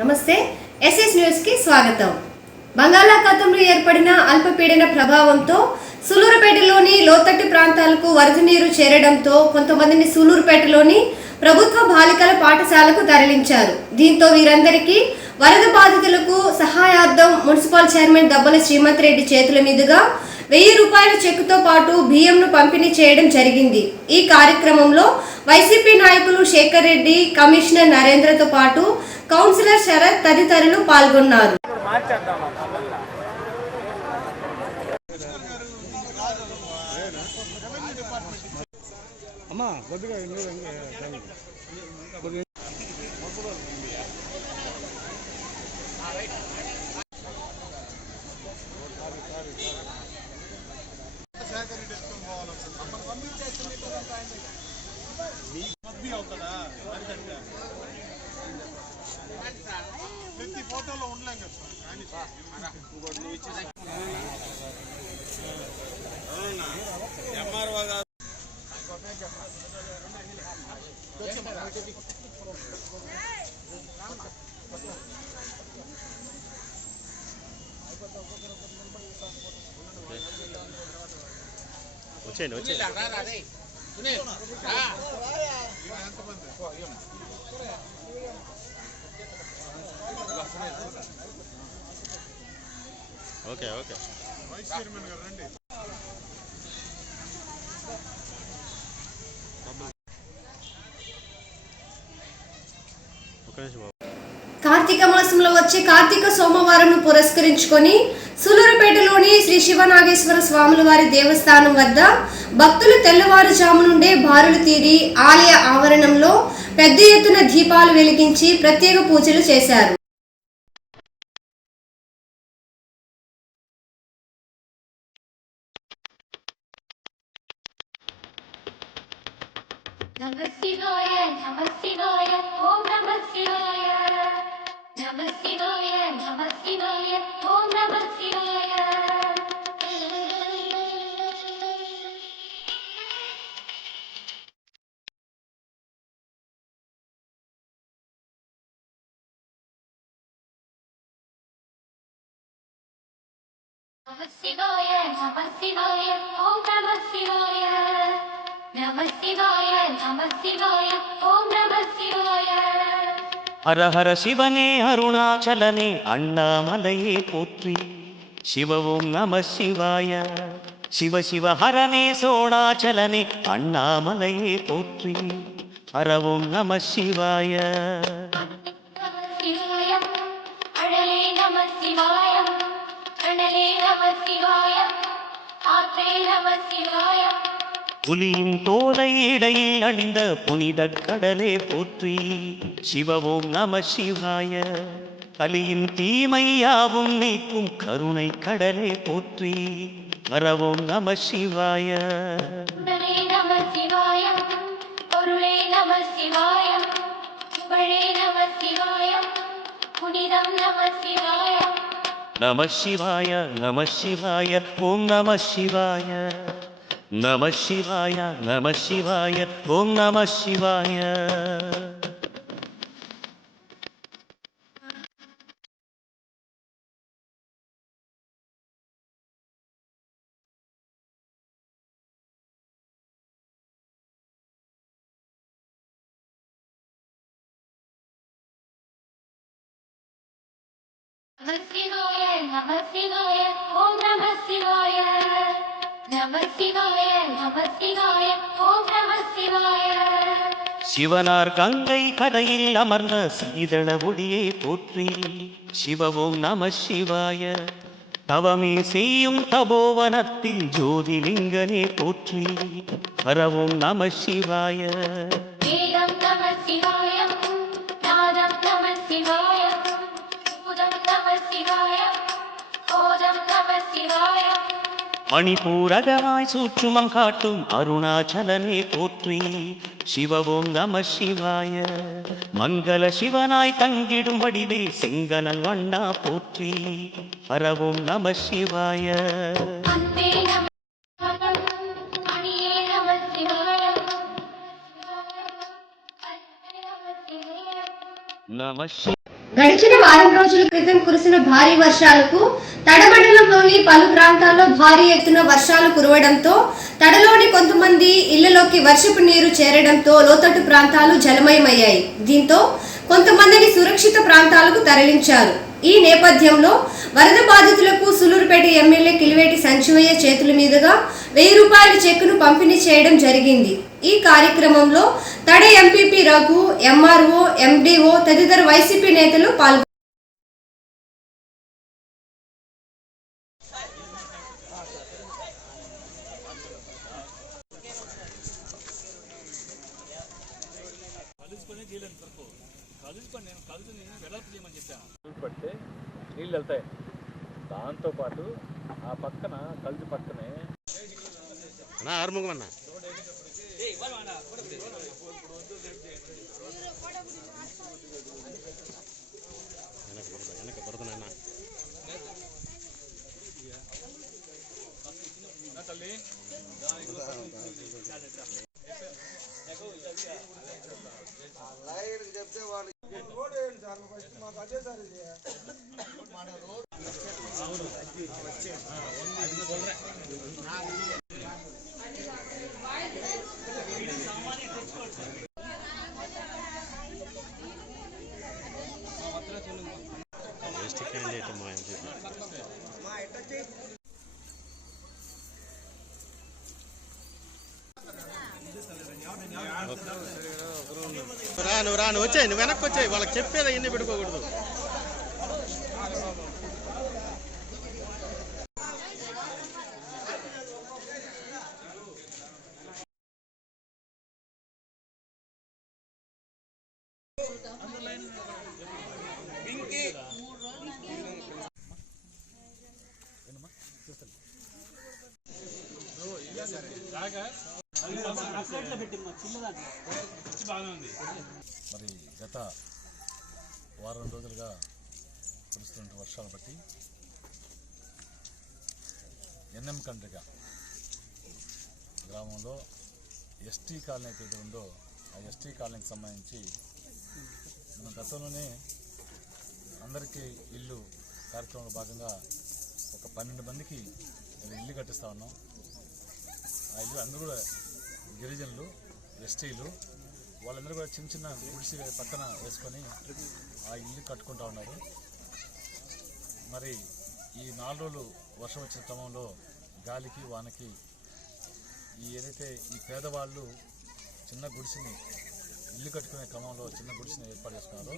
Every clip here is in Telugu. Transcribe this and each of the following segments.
నమస్తే ఎస్ఎస్ న్యూస్ కి స్వాగతం. బంగాళాఖాతంలో ఏర్పడిన అల్పపీడన ప్రభావంతో సూలూరుపేటలోని లోతట్టు ప్రాంతాలకు వరద నీరు చేరడంతో కొంతమందిని సూలూరుపేటలోని ప్రభుత్వ బాలికల పాఠశాలకు తరలించారు. దీంతో వీరందరికీ వరద బాధితులకు సహాయార్థం మున్సిపల్ చైర్మన్ దబ్బల శ్రీమంత్ రెడ్డి చేతుల మీదుగా 1000 రూపాయల చెక్కుతో పాటు బియ్యంను పంపిణీ చేయడం జరిగింది. ఈ కార్యక్రమంలో వైసీపీ నాయకులు శేఖర్ రెడ్డి, కమిషనర్ నరేంద్రతో పాటు కౌన్సిలర్ శరత్ తదితరులు పాల్గొన్నారు. ఫోటోలో ఉండలేం కదా ఎంఆర్ఓ గారు వచ్చేయండి వచ్చేయండి. ఓకే ఓకే వైస్ చైర్మన్ గారు రండి. కార్తీక మాసంలో వచ్చే కార్తీక సోమవారం పురస్కరించుకొని సూలూరుపేటలోని శ్రీ శివనాగేశ్వర స్వాముల వారి దేవస్థానం వద్ద భక్తులు తెల్లవారుజాము నుండే బారులు తీరి ఆలయ ఆవరణంలో పెద్ద ఎత్తున దీపాలు వెలిగించి ప్రత్యేక పూజలు చేశారు. ஹர ஹர சிவனே அருணாச்சலனே அண்ணாமலையே போற்றி. சிவ ஓம் நம சிவாய. சிவ சிவ ஹரனே சோணாச்சலனே அண்ணாமலையே போற்றி. ஹர ஓம் நம சிவாய. புலியின் தோலை இடையில் அணிந்த புனித கடலே போற்றி. சிவ ஓம் நம சிவாய. கலியின் தீமையாவும் நீக்கும் கருணை கடலே போற்றி. ஹர ஓம் நம சிவாய. நம சிவாய நம சிவாய ஓம் நம சிவாய. நம சிவாய நம சிவாய ஓம் நம சிவாய. நம சிவாய ஓம் நம சிவாய. நம சிவாய நம சிவாய ஓம் நம சிவாய. சிவனார் கங்கை கரையில் அமர்ந்த சீதள ஒளியை போற்றி. சிவ ஓம் நம சிவாய. தவமே செய்யும் தபோவனத்தில் ஜோதிலிங்கனே போற்றி. ஹர ஓம் நம சிவாய. வேதம் நம சிவாயம், நாதம் நம சிவாயம், பூதம் நம சிவாயம், கோதம் நம சிவாயம். மணிபூரகமாய் சூற்றுமம் காட்டும் அருணாச்சலனே போற்றி. சிவ ஓம் நம சிவாய. மங்கள சிவனாய் தங்கிடும் வடிவே செங்கனல் வண்ணா போற்றி. ஹர ஓம் நம சிவாய. அன்பே நம சிவாயம், அணியே நம சிவாயம், நம గడిచిన వారం రోజుల క్రితం కురిసిన భారీ వర్షాలకు తడ మండలంలోని పలు ప్రాంతాల్లో భారీ ఎత్తున వర్షాలు కురవడంతో తడలోని కొంతమంది ఇళ్లలోకి వర్షపు నీరు చేరడంతో లోతట్టు ప్రాంతాలు జలమయమయ్యాయి. దీంతో కొంతమందిని సురక్షిత ప్రాంతాలకు తరలించారు. ఈ నేపథ్యంలో వరద బాధితులకు సూలూరుపేట ఎమ్మెల్యే కిలివేటి సంజీవయ్య చేతుల మీదుగా 1000 రూపాయల చెక్కును పంపిణీ చేయడం జరిగింది. ఈ కార్యక్రమంలో తడ ఎంపీపీ రఘు, ఎంఆర్ఓ, ఎండిఓ తదితర వైసీపీ నేతలు పాల్గొన్నారు. పడితే నీళ్ళు వెళ్తాయి. దాంతోపాటు ఆ పక్కన కలిసి పక్కనే ఆరుముఖం అన్న వెనక పడుతున్నా తల్లి చెప్తే వాళ్ళు మాకు అదే సార్ ఇది నువ్వు వచ్చాయి, నువ్వు వెనక్కి వచ్చాయి. వాళ్ళకి చెప్పేది ఎన్ని పెట్టుకోకూడదు. మరి గత వారం రోజులుగా కురుస్తున్న వర్షాలు బట్టి ఎన్ఎం కండ్రిగ గ్రామంలో ఎస్టీ కాలనీ అయితే ఉందో ఆ ఎస్టీ కాలనీకి సంబంధించి మనం గతంలోనే అందరికీ ఇల్లు కార్యక్రమంలో భాగంగా ఒక 12 మందికి ఇల్లు కట్టిస్తా ఉన్నాం. ఆ ఇల్లు అందరూ కూడా గిరిజనులు, ఎస్టీలు, వాళ్ళందరూ కూడా చిన్న చిన్న గుడిసి పక్కన వేసుకొని ఆ ఇల్లు కట్టుకుంటా ఉన్నారు. మరి ఈ 4 రోజులు వర్షం వచ్చిన క్రమంలో గాలికి వానకి ఏదైతే ఈ పేదవాళ్ళు చిన్న గుడిసిని ఇల్లు కట్టుకునే క్రమంలో చిన్న గుడిసిని ఏర్పాటు చేసుకున్నారో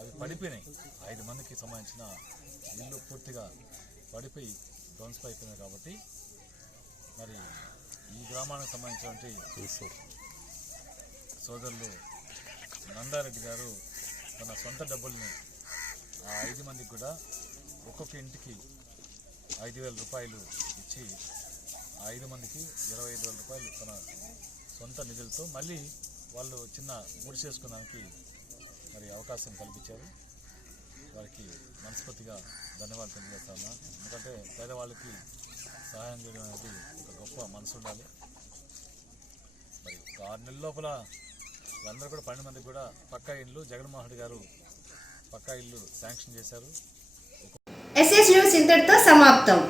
అవి పడిపోయినాయి. 5 మందికి సంబంధించిన ఇల్లు పూర్తిగా పడిపోయి ధ్వంసం అయిపోయినాయి. కాబట్టి మరి ఈ గ్రామానికి సంబంధించినటువంటి సోదరులు నందారెడ్డి గారు తన సొంత డబ్బుల్ని ఆ 5 మందికి కూడా ఒక్కొక్క ఇంటికి 5,000 రూపాయలు ఇచ్చి ఆ 5 మందికి 25,000 రూపాయలు తన సొంత నిధులతో మళ్ళీ వాళ్ళు చిన్న గుడి చేసుకోవడానికి మరి అవకాశం కల్పించారు. వారికి మనస్ఫూర్తిగా ధన్యవాదాలు తెలియజేస్తా ఉన్నా. ఎందుకంటే పేదవాళ్ళకి సహాయం చేయడం అనేది ఒక గొప్ప మనసు ఉండాలి. మరి 6 నెలల లోపల వాళ్ళందరూ కూడా 12 మందికి కూడా పక్కా ఇల్లు జగన్మోహన్ రెడ్డి గారు పక్కా ఇల్లు శాంక్షన్ చేశారు. ఎస్ఎస్ న్యూస్ ఇంతటితో సమాప్తం.